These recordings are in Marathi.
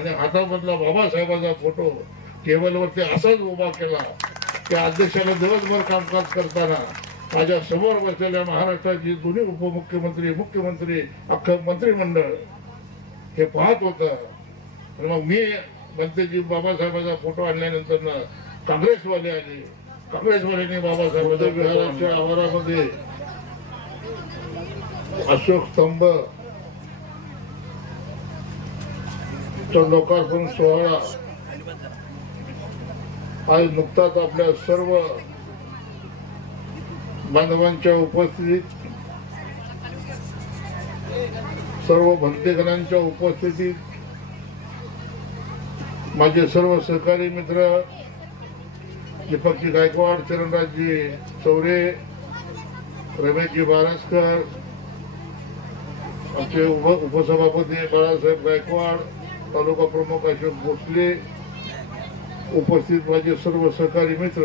आणि हातामधला बाबासाहेबांचा फोटो टेबलवरती असाच उभा केला की अध्यक्षाला दिवसभर कामकाज करताना माझ्या समोर बसलेल्या महाराष्ट्राची दोन्ही उपमुख्यमंत्री, मुख्यमंत्री, अख्खं मंत्रिमंडळ हे पाहत होतं. मग मी म्हणते की बाबासाहेबांचा फोटो आणल्यानंतर ना काँग्रेसवाले आले. काँग्रेसवाल्यांनी बाबासाहेबांच्या विहाराच्या आवारामध्ये अशोक स्तंभ लोकार्पण सोहळा आज नुकताच आपल्या सर्व बांधवांच्या उपस्थितीत, सर्व भक्तगणांच्या उपस्थितीत माझे सर्व सहकारी मित्र दीपकजी गायकवाड, चरणराजजी चौरे, रमेशजी बारसकर, आमचे उपसभापती बाळासाहेब गायकवाड, तालुका प्रमुख अशोक भोसले, उपस्थित माझे सर्व सहकारी मित्र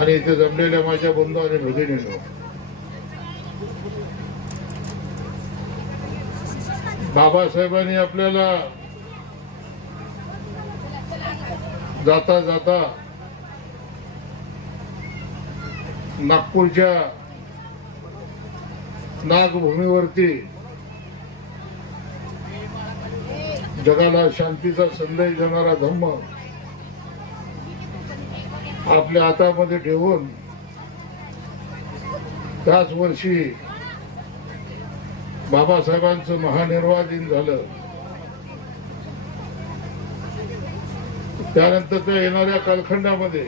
आणि इथे जमलेल्या माझ्या बंधू आणि भगिनींनो, बाबासाहेबांनी आपल्याला जाता जाता नागपूरच्या नागभूमीवरती जगाला शांतीचा संदेश देणारा धम्म आपल्या हातामध्ये ठेवून त्याच वर्षी बाबासाहेबांचं महानिर्वाण दिन झालं. त्यानंतर त्या येणाऱ्या कालखंडामध्ये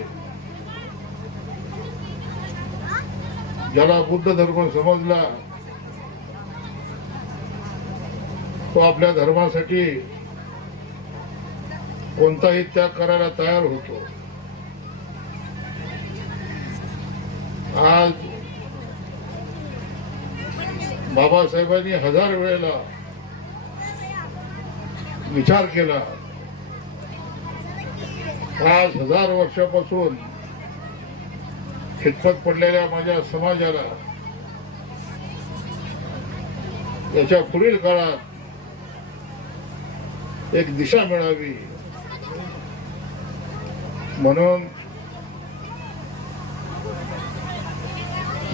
ज्याला बुद्ध धर्म समजला तो आपल्या धर्मासाठी कोणताही त्याग करायला तयार होतो. आज बाबासाहेबांनी 1000 वेळेला विचार केला. आज 1000 वर्षापासून खितपत पडलेल्या माझ्या समाजाला याच्या पुढील काळात एक दिशा मिळावी म्हणून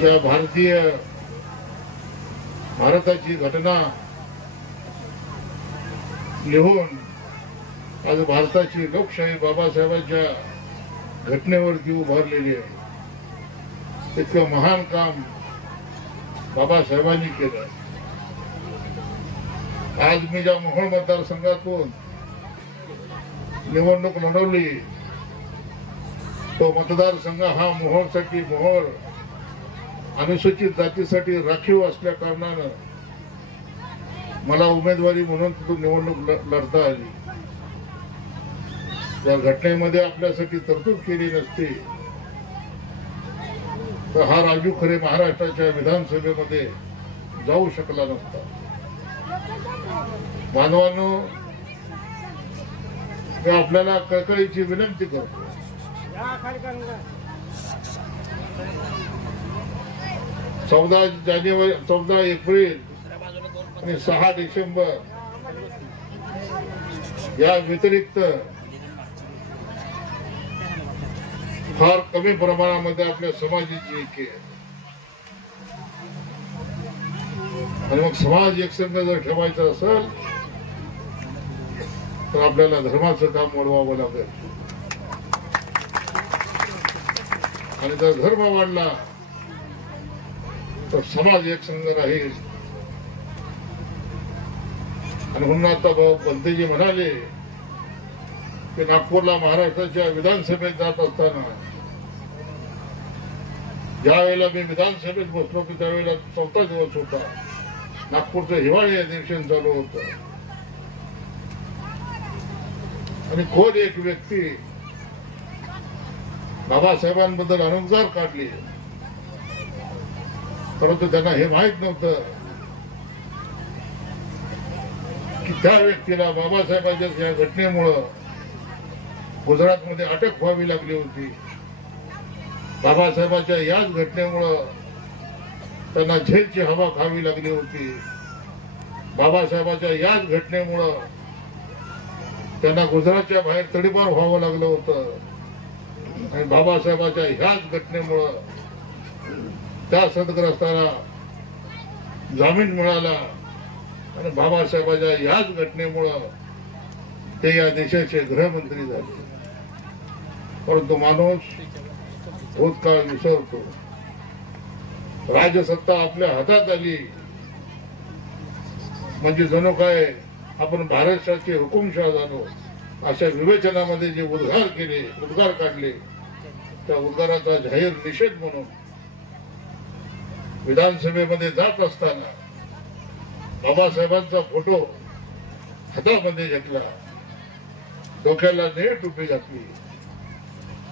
या भारताची घटना लिहून आज भारताची लोकशाही बाबासाहेबांच्या घटनेवरती उभारलेली आहे. इतकं महान काम बाबासाहेबांनी केलं. आज मी ज्या मोहोळ मतदारसंघातून निवडणूक लढवली तो मतदारसंघ हा मोहोळसाठी, मोहोळ अनुसूचित जातीसाठी राखीव असल्या कारणानं मला उमेदवारी म्हणून तिथून निवडणूक लढता आली. या घटनेमध्ये आपल्यासाठी तरतूद केली नसती तर हा राजू खरे महाराष्ट्राच्या विधानसभेमध्ये जाऊ शकला नसता. बांधवांनो, मी आपल्याला कळकळीची विनंती करतो, 14 एप्रिल आणि 6 डिसेंबर या व्यतिरिक्त फार कमी प्रमाणामध्ये आपल्या समाजाची एकी आहे. आणि मग समाज एकसंघ जर ठेवायचा असेल तर आपल्याला धर्माचं काम वाढवावं लागेल. आणि जर धर्म वाढला तर समाज एकसंघ राहील. आणि म्हणून आता भाऊ बंतेजी म्हणाले की नागपूरला महाराष्ट्राच्या विधानसभेत जात असताना ज्या वेळेला मी विधानसभेत बसलो की त्यावेळेला 4था दिवस होता. नागपूरचं हिवाळी अधिवेशन चालू होतं आणि कोण एक व्यक्ती बाबासाहेबांबद्दल अनुद्गार काढली, परंतु त्यांना हे माहित नव्हतं की त्या व्यक्तीला बाबासाहेबांच्या या घटनेमुळं गुजरातमध्ये अटक व्हावी लागली होती. बाबासाहेबांच्या याच घटनेमुळं त्यांना जेलची हवा खावी लागली होती. बाबासाहेबांच्या याच घटनेमुळं त्यांना गुजरातच्या बाहेर तडीपार व्हावं लागलं होतं आणि बाबासाहेबांच्या ह्याच घटनेमुळं त्या सदग्रस्ताला जामीन मिळाला आणि बाबासाहेबांच्या ह्याच घटनेमुळं ते या देशाचे गृहमंत्री झाले. परंतु माणूस भूतकाळ विसरतो. राजसत्ता आपल्या हातात आली म्हणजे जणू काय आपण महाराष्ट्राचे हुकुमशाह झालो अशा विवेचनामध्ये जे उद्गार काढले त्या उद्गाराचा जाहीर निषेध म्हणून विधानसभेमध्ये जात असताना बाबासाहेबांचा फोटो हातामध्ये घेतला, डोक्याला नेट टोपी घातली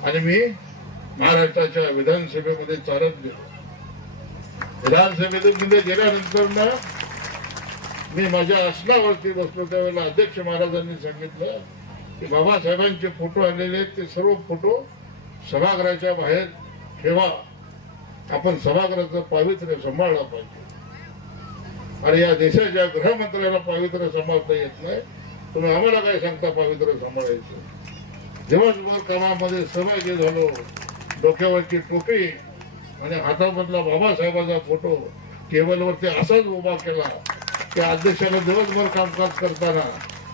आणि मी महाराष्ट्राच्या विधानसभेमध्ये चालत गेलो. विधानसभेतून तिथे गेल्यानंतर ना मी माझ्या आसनावरती बसलो त्यावेळेला अध्यक्ष महाराजांनी सांगितलं की बाबासाहेबांचे फोटो आलेले ते सर्व फोटो सभागृहाच्या बाहेर ठेवा, आपण सभागृहाचं पावित्र्य सांभाळलं पाहिजे. आणि या देशाच्या गृहमंत्र्याला पावित्र्य सांभाळता येत नाही, तुम्ही आम्हाला काय सांगता पावित्र्य सांभाळायचं. दिवसभर कामामध्ये सहभागी झालो, डोक्यावरची टोपी आणि हातामधला बाबासाहेबांचा फोटो टेबलवरती असाच उभा केला. त्या अध्यक्षाला दिवसभर कामकाज करताना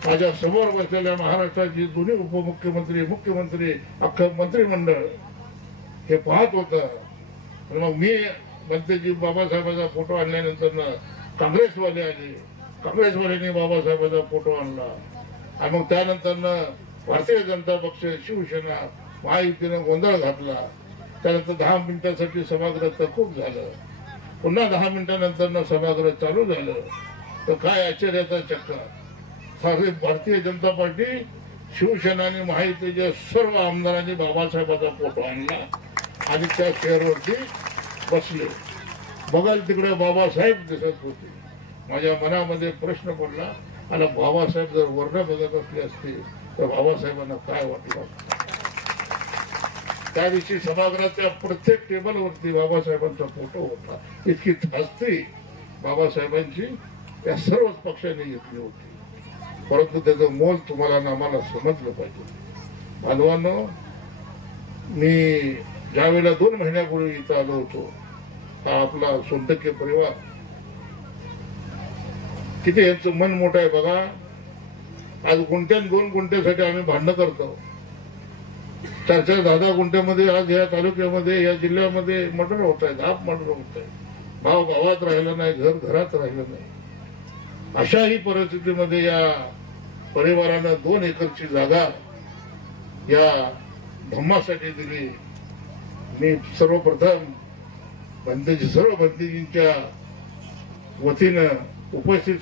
माझ्या समोर बसलेल्या महाराष्ट्राची दोन्ही उपमुख्यमंत्री, मुख्यमंत्री, अख्खं मंत्रिमंडळ हे पाहत होतं. आणि मग मी म्हणते की बाबासाहेबांचा फोटो आणल्यानंतर काँग्रेसवाले आले, काँग्रेसवाल्यांनी बाबासाहेबांचा फोटो आणला आणि मग त्यानंतर भारतीय जनता पक्ष, शिवसेना, महायुतीनं गोंधळ घातला. त्यानंतर 10 मिनिटांसाठी सभागृह तहकूब झालं. पुन्हा 10 मिनिटांनंतर सभागृह चालू झालं. तर काय आश्चर्याचा चक्कर, सारे भारतीय जनता पार्टी, शिवसेना आणि महायुतीच्या सर्व आमदारांनी बाबासाहेबांचा फोटो आणला आणि त्या चेअरवरती बसले. बघाल तिकडे बाबासाहेब दिसत होते. माझ्या मनामध्ये प्रश्न पडला, आणि बाबासाहेब जर वर्ण बघत असले असते तर बाबासाहेबांना काय वाटलं. त्या दिवशी सभागृहाच्या प्रत्येक टेबलवरती बाबासाहेबांचा फोटो होता. इतकी धास्ती बाबासाहेबांची त्या सर्वच पक्षांनी घेतली होती. परंतु त्याचं मोल तुम्हाला आणि आम्हाला समजलं पाहिजे. बांधवांनो, मी ज्यावेळेला 2 महिन्यापूर्वी इथं आलो होतो हा आपला सोनटक्के परिवार किती यांचं मन मोठं आहे बघा. आज गुंठ्यात 2 गुंठ्यासाठी आम्ही भांडणं करतो. 4-4, 10-10 गुंठ्यामध्ये आज या तालुक्यामध्ये, या जिल्ह्यामध्ये मर्डर होत आहेत, हाफ मर्डर होत आहे. भाव भावात राहिलं नाही, घर घरात राहिलं नाही. अशाही परिस्थितीमध्ये या परिवारानं 2 एकरची जागा या धम्मासाठी दिली. मी सर्वप्रथम सर्व भंतेजींच्या वतीनं उपस्थित